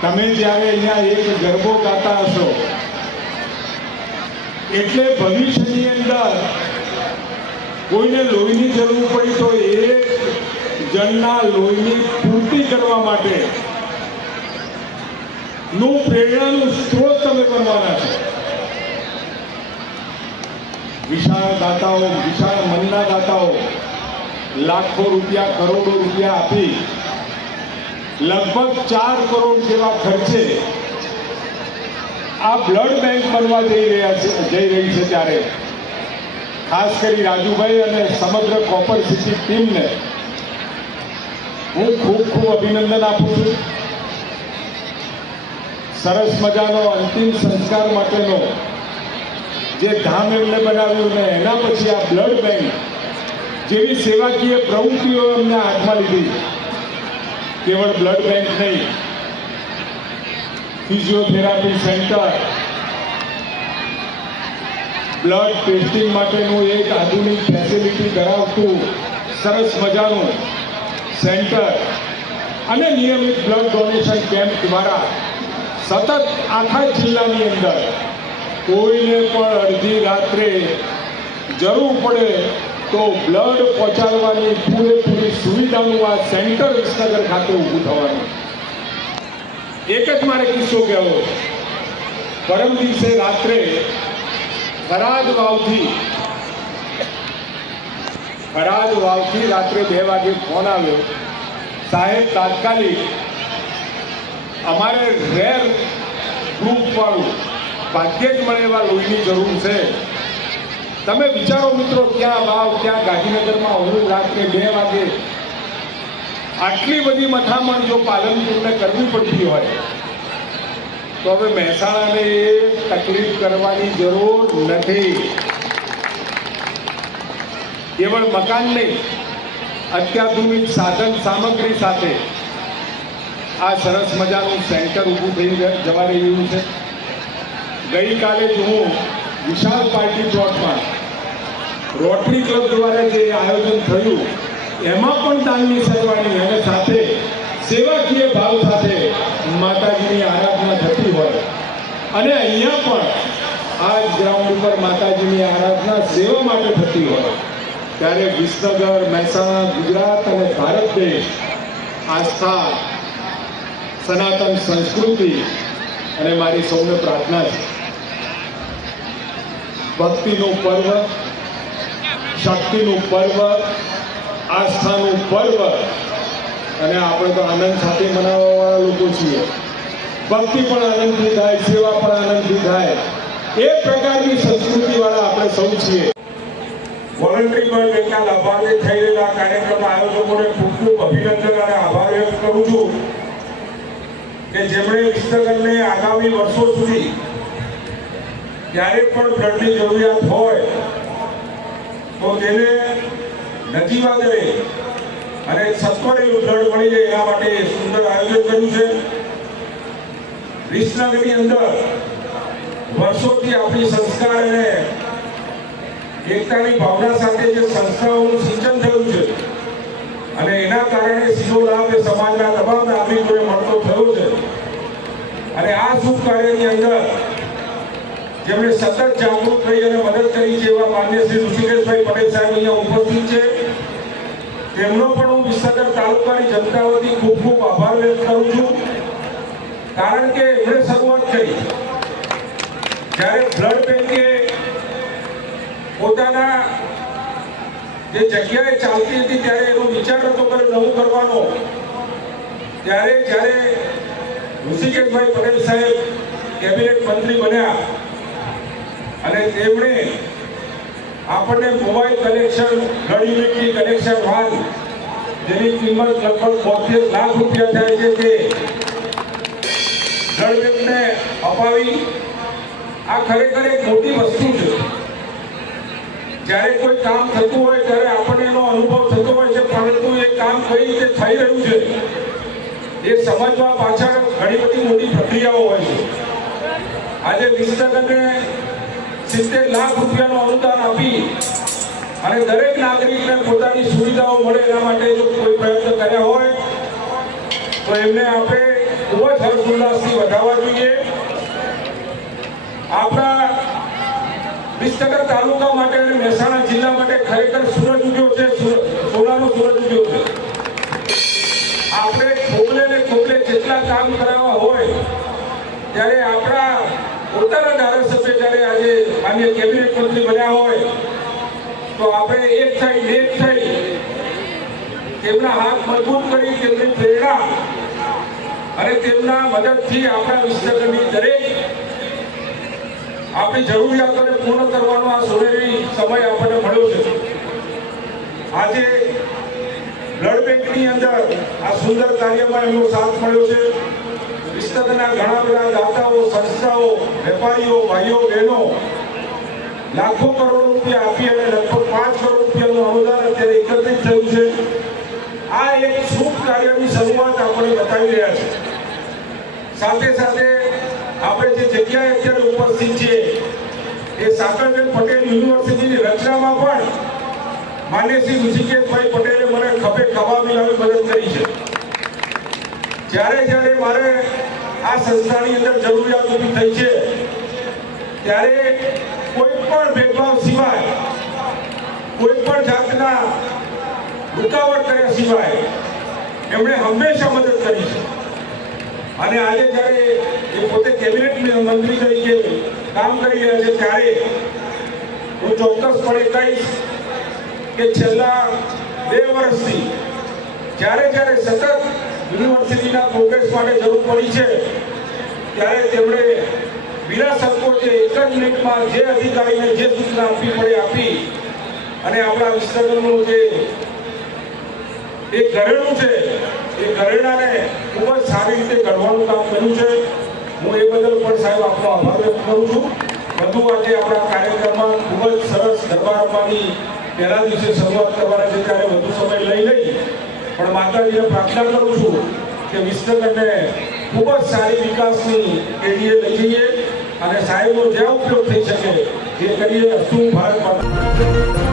તમે જ્યારે અહીંયા એક ગરબો ગાતા હશો, એટલે ભવિષ્યની અંદર કોઈને લોહીની જરૂર પડી તો એક જણના લોહીની પૂર્તિ કરવા માટે નું પ્રેરણાનું સ્ત્રોત તમે બનવાના છો. વિશાળ દાતાઓ, વિશાળ મનના દાતાઓ લાખો રૂપિયા, કરોડો રૂપિયા આપી લગભગ ચાર કરોડ જેવા ખર્ચે આ બ્લડ બેંક બનવા જઈ રહ્યા છે, જઈ રહી છે ત્યારે. ખાસ કરી રાજુભાઈ અને સમગ્ર કોપર સિટી ટીમને હું ખૂબ ખૂબ અભિનંદન આપું છું. સરસ મજાનો અંતિમ સંસ્કાર માટેનો જે ધામ એમને બનાવ્યું ને એના પછી આ બ્લડ બેંક જેવી સેવાકીય પ્રવૃત્તિઓ એમને હાથમાં લીધી. કેવળ બ્લડ બેંક નહીં ફિઝિયોથેરાપી સેન્ટર બ્લડ ટેસ્ટિંગ માટેનું એક આધુનિક ફેસિલિટી ધરાવતું સરસ મજાનું સેન્ટર અને નિયમિત બ્લડ ડોનેશન કેમ્પ દ્વારા સતત આખા જિલ્લાની અંદર કોઈને પણ અડધી રાત્રે જરૂર પડે તો બ્લડ પહોંચાડવાની પૂરેપૂરી સુવિધાનું આ સેન્ટર વિસનગર ખાતે ઊભું થવાનું. એક જ મારે કિસ્સો કહેવો. પરમ દિવસે રાત્રે થરાદ વાવથી થરાદ વાવથી રાત્રે બે વાગે ફોન આવ્યો. સાહેબ, તાત્કાલિક અમારે રેર ગ્રુપ વાળું, ભાગ્યે જ મળે એવા લોહીની જરૂર છે. તમે વિચારો મિત્રો, ક્યાં વાવ, ક્યાં ગાંધીનગરમાં હું રાત્રે બે વાગે આટલી બધી મથામણ જો પાલનપુરને કરવી પડતી હોય, તો હવે મહેસાણાને તકલીફ કરવાની જરૂર નથી. કેવળ મકાન નહીં, અત્યાધુનિક સાધન સામગ્રી સાથે આ સરસ મજાનું સેન્ટર ઊભું થઈ જવા રહ્યું છે. ગઈકાલે જ હું વિશાળ પાર્ટી પ્લોટમાં રોટરી ક્લબ દ્વારા જે આયોજન થયું, એમાં પણ દાનની સરવાણી અને સાથે સેવાકીય ભાવ સાથે માતાજીની આરાધના થતી હોય. અને અહીંયા પણ આ ગ્રાઉન્ડ ઉપર માતાજીની આરાધના સેવા માટે થતી હોય. ત્યારે વિસનગર, મહેસાણા, ગુજરાત અને ભારત દેશ આસ્થા સનાતન સંસ્કૃતિ અને મારી સૌને પ્રાર્થના છે. ભક્તિનું પર્વ શક્તિનું પર્વ, આસ્થાનું પર્વ, અને આપણે તો આનંદ સાથે મનાવવાવાળા લોકો છીએ. ભક્તિ પણ આનંદથી થાય, સેવા પણ આનંદથી થાય. એ પ્રકારની સંસ્કૃતિવાળા આપણે સૌ છીએ. વોલન્ટરી પર બેંકના લાભાર્થી થઈ રહેલા કાર્યક્રમ આયોજકોને ખૂબ ખૂબ અને આભાર કરું છું કે જેમણે વિસ્તરણને આગામી વર્ષો સુધી જ્યારે પણ બ્લડની જરૂરિયાત હોય તો તેને નથી દરે અને સત્વરે બ્લડ મળી જાય એના માટે સુંદર આયોજન કર્યું છે. વિસનગરની અંદર વર્ષોથી આપણી સંસ્કાર અને એકતાની ભાવના સાથે જે સંસ્થાઓનું સિંચન થયું છે અને એના કારણે સીધો લાભ એ સમાજના તમામ નાગરિકોને મળતો થયો છે. અને આ શુભ કાર્યની અંદર જેમણે સતત જાગૃત થઈ અને મદદ કરી છે એવા માન્ય શ્રી ઋષિકેશભાઈ પટેલ સાહેબ અહીંયા ઉપસ્થિત છે. તેમનો પણ હું વિસનગર તાલુકાની જનતા વતી ખૂબ ખૂબ આભાર વ્યક્ત કરું છું. કારણ કે એમણે શરૂઆત કરી. જ્યારે બ્લડ બેંકે પોતાના જે જગ્યાએ ચાલતી હતી ત્યારે એનો વિચાર હતો કે નવું કરવાનો. ત્યારે જ્યારે ઋષિકેશભાઈ પટેલ સાહેબ કેબિનેટ મંત્રી બન્યા અને તેમણે આપણને મોબાઈલ કનેક્શન ગળી યુનિટની કનેક્શન વાન જેની કિંમત લગભગ બોતેર લાખ રૂપિયા થાય છે તે બ્લડ અપાવી. આ ખરેખર એક મોટી વસ્તુ છે. જ્યારે કોઈ કામ થતું હોય, ત્યારે આપણને એનો અનુભવ થતો હોય છે, પરંતુ એ કામ કઈ રીતે થઈ રહ્યું છે, એ સમજવા પાછળ ઘણી બધી મોટી પ્રક્રિયાઓ હોય છે. આજે વિસ્તરને સિત્તેર લાખ રૂપિયાનું અનુદાન આપી અને દરેક નાગરિકને પોતાની સુવિધાઓ મળે એના માટે જો કોઈ પ્રયત્ન કર્યા હોય, તો એમને આપણે ખૂબ જ હર્ષોલ્લાસથી વધાવવા જોઈએ. આપણા વિસનગર તાલુકા માટે અને મહેસાણા જિલ્લા માટે ખરેખર સૂરજ ઉગ્યો છે સોનાનો સૂરજ ઉગ્યો છે. આપણે ખોબલે ને ખોબલે જેટલા કામ કરાવવા હોય, ત્યારે આપણા પોતાના ધારાસભ્ય જ્યારે આજે માન્ય કેબિનેટ મંત્રી બન્યા હોય, તો આપણે એક થઈ એક થઈ. તેમના હાથ મજબૂત કરી, તેમની પ્રેરણા. અને તેમના મદદથી આપણા વિસ્તારની દરેક આપણી જરૂરિયાતોને પૂર્ણ કરવાનો આ સોનેરી સમય આપણને મળ્યો છે. આજે બ્લડ બેંકની અંદર આ સુંદર કાર્યમાં એમનો સાથ મળ્યો છે. વિસ્તારના ઘણા બધા દાતાઓ, સંસ્થાઓ, વેપારીઓ, ભાઈઓ, બહેનો લાખો કરોડો રૂપિયા આપી અને લગભગ પાંચ કરોડ રૂપિયાનું અનુદાન અત્યારે એકત્રિત થયું છે. આ એક શુભ કાર્યની શરૂઆત આપણે બતાવી રહ્યા છે સાથે સાથે આપણે જે જગ્યાએ અત્યારે ઉપસ્થિત છીએ એ સાકરબેન પટેલ યુનિવર્સિટીની રચનામાં પણ માન્ય શ્રી ઋષિકેશભાઈ પટેલે મને ખભે ખભા મિલાવી મદદ કરી છે. જ્યારે જ્યારે મારે આ સંસ્થાની અંદર જરૂરિયાત ઊભી થઈ છે, ત્યારે કોઈ પણ ભેદભાવ સિવાય કોઈ પણ જાતના રૂકાવટ કર્યા સિવાય, એમણે હંમેશા મદદ કરી છે. અને આજે જ્યારે એ પોતે કેબિનેટ મંત્રી તરીકે કામ કરી રહ્યા છે, ત્યારે હું ચોક્કસપણે કહીશ કે છેલ્લા બે વર્ષથી જ્યારે જ્યારે સતત યુનિવર્સિટીના પ્રોગ્રેસ માટે જરૂર પડી છે, ત્યારે તેમણે વિના સંકોચે એક જ મિનિટમાં જે અધિકારીને જે સૂચના આપવી પડે આપી. અને આપણા વિસર્જનનું જે એ ઘરેણું છે, એ ઘરેણાને ખૂબ જ સારી રીતે ઘડવાનું કામ કર્યું છે. હું એ બદલ પણ સાહેબ આપનો આભાર વ્યક્ત કરું છું. વધુ આજે આપણા કાર્યક્રમમાં ખૂબ જ સરસ ગરબા રમવાની પહેલા દિવસે શરૂઆત કરવાના છે, ત્યારે વધુ સમય લઈ લઈ. પણ માતાજીને પ્રાર્થના કરું છું કે વિસ્તરણને ખૂબ જ સારી વિકાસની પેઢીએ લઈ જઈએ. અને સાહેબનો જ્યાં ઉપયોગ થઈ શકે એ કરીએ શું ભારત